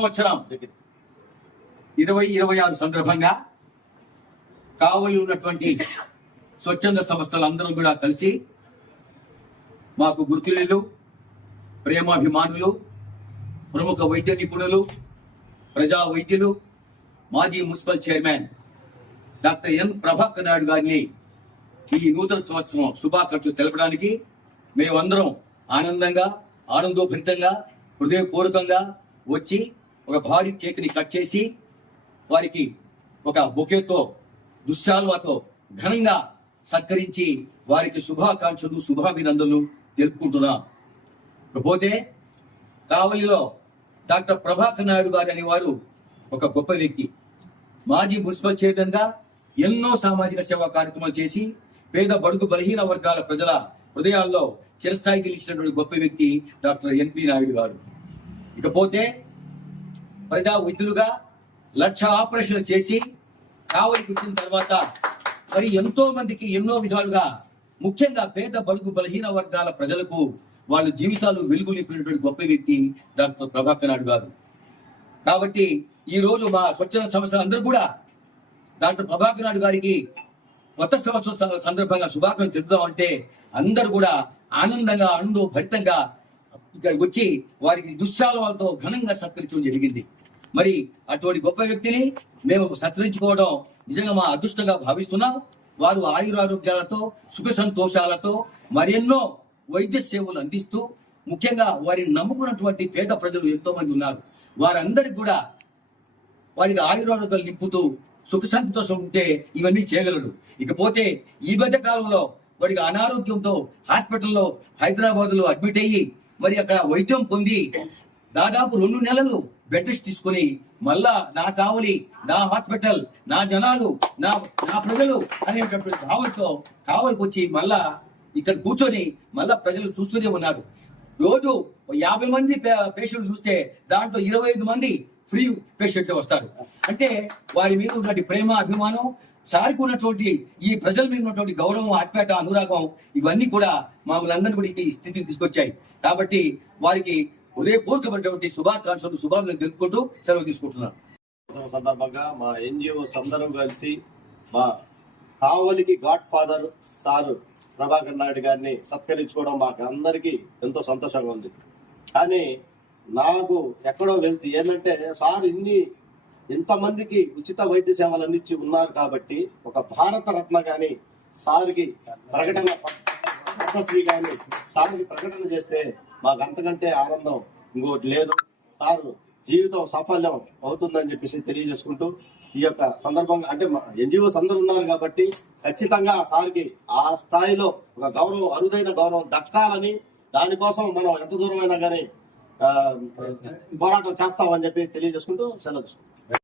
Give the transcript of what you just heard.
సంవత్సరం 2026 సందర్భంగా కావలి ఉన్నటువంటి స్వచ్ఛంద సంస్థలందరూ కూడా కలిసి మాకు గుర్తులు, ప్రేమాభిమానులు, ప్రముఖ వైద్య నిపుణులు, ప్రజా వైద్యులు, మాజీ municipal chairman doctor N Prabhakar Naidu గారిని ఈ నూతన సంవత్సరం శుభాకాంక్షలు తెలపడానికి మేమందరం ఆనందోభరితంగా హృదయపూర్వకంగా వచ్చి ఒక భారీ కేక్ ని కట్ చేసి వారికి ఒక బొకేతో దుశ్శాల్వాతో ఘనంగా సత్కరించి వారికి శుభాకాంక్షలు శుభాభినందనలు తెలుపుకుంటున్నా. పోతే కావలిలో డాక్టర్ ప్రభాకర్ నాయుడు గారు అనేవారు ఒక గొప్ప వ్యక్తి. మాజీ మున్సిపల్ చైర్మన్ గా ఎన్నో సామాజిక సేవా కార్యక్రమాలు చేసి పేద బడుగు బలహీన వర్గాల ప్రజల హృదయాల్లో చిరస్థాయికి నిలిచినటువంటి గొప్ప వ్యక్తి డాక్టర్ ఎన్పి నాయుడు గారు. ఇకపోతే ప్రజా వైద్యులుగా 1,00,000 ఆపరేషన్లు చేసి కావలికి వచ్చిన తర్వాత మరి ఎంతో మందికి ఎన్నో విధాలుగా ముఖ్యంగా పేద బడుగు బలహీన వర్గాల ప్రజలకు వాళ్ళ జీవితాలు వెలుగు నింపినటువంటి గొప్ప వ్యక్తి డాక్టర్ ప్రభాకర్ నాయుడు గారు. కాబట్టి ఈ రోజు మా స్వచ్ఛంద సంస్థలు అందరూ కూడా డాక్టర్ ప్రభాకర్ నాయుడు గారికి కొత్త సంవత్సరం సందర్భంగా శుభాకాంక్షలు తెలుపుదామంటే అందరూ కూడా ఆనందోభరితంగా ఇక్కడ వచ్చి వారికి దుశ్శాలతో ఘనంగా సత్కరించడం జరిగింది. మరి అటువంటి గొప్ప వ్యక్తిని మేము సత్కరించుకోవడం నిజంగా మా అదృష్టంగా భావిస్తున్నాం. వారు ఆయురారోగ్యాలతో సుఖ సంతోషాలతో మరెన్నో వైద్య సేవలు అందిస్తూ ముఖ్యంగా వారిని నమ్ముకున్నటువంటి పేద ప్రజలు ఎంతో మంది ఉన్నారు. వారందరికి కూడా వారికి ఆయురారోగ్యాలు నింపుతూ సుఖ సంతోషం ఉంటే ఇవన్నీ చేయగలడు. ఇకపోతే ఈ మధ్య కాలంలో వాడికి అనారోగ్యంతో హాస్పిటల్లో హైదరాబాద్ లో అడ్మిట్ అయ్యి మరి అక్కడ వైద్యం పొంది దాదాపు 2 నెలలు బెడ్ రెస్ట్ తీసుకుని మళ్ళా నా కావలి, నా హాస్పిటల్, నా జనాలు, నా ప్రజలు అనేటటువంటి భావంతో కావలికి వచ్చి మళ్ళా ఇక్కడ కూర్చొని మళ్ళా ప్రజలు చూస్తూనే ఉన్నారు. రోజు 50 మంది పేషెంట్లు చూస్తే దాంట్లో 25 మంది ఫ్రీ పేషెంట్లు వస్తారు. అంటే వారి మీద ఉన్నటువంటి ప్రేమ, అభిమానం, సారికి ఉన్నటువంటి ఈ ప్రజల మీద ఉన్నటువంటి గౌరవం, ఆత్మీయత, అనురాగం ఇవన్నీ కూడా మమ్మల్ని అందరినీ కూడా ఈ స్థితికి తీసుకొచ్చాయి. కాబట్టి వారికి హృదయపూర్వకమైనటువంటి శుభాకాంక్షలు శుభాభినందనలు తెలుపుకుంటూ సెలవు తీసుకుంటున్నాను. సందర్భంగా మా ఎన్జిఓస్ అందరూ కలిసి మా కావలికి godfather sir Prabhakar Naidu గారిని సత్కరించుకోవడం మాకు అందరికీ ఎంతో సంతోషంగా ఉంది. కానీ నాకు ఎక్కడో వెళ్తే ఏంటంటే సార్ ఇంతమందికి ఉచిత వైద్య సేవలు అందించి ఉన్నారు కాబట్టి ఒక భారత రత్న కానీ సార్కి ప్రకటన పద్మశ్రీ కానీ సార్కి ప్రకటన చేస్తే మాకు అంతకంటే ఆనందం ఇంకోటి లేదు. సార్ జీవితం సాఫల్యం అవుతుందని చెప్పేసి తెలియజేసుకుంటూ ఈ యొక్క సందర్భంగా అంటే ఎన్జిఓస్ అందరూ ఉన్నారు కాబట్టి ఖచ్చితంగా సార్కి ఆ స్థాయిలో ఒక గౌరవం, అరుదైన గౌరవం దక్కాలని, దానికోసం మనం ఎంత దూరమైనా కానీ పోరాటం చేస్తామని చెప్పి తెలియజేసుకుంటూ సెలవు తీసుకుంటాం.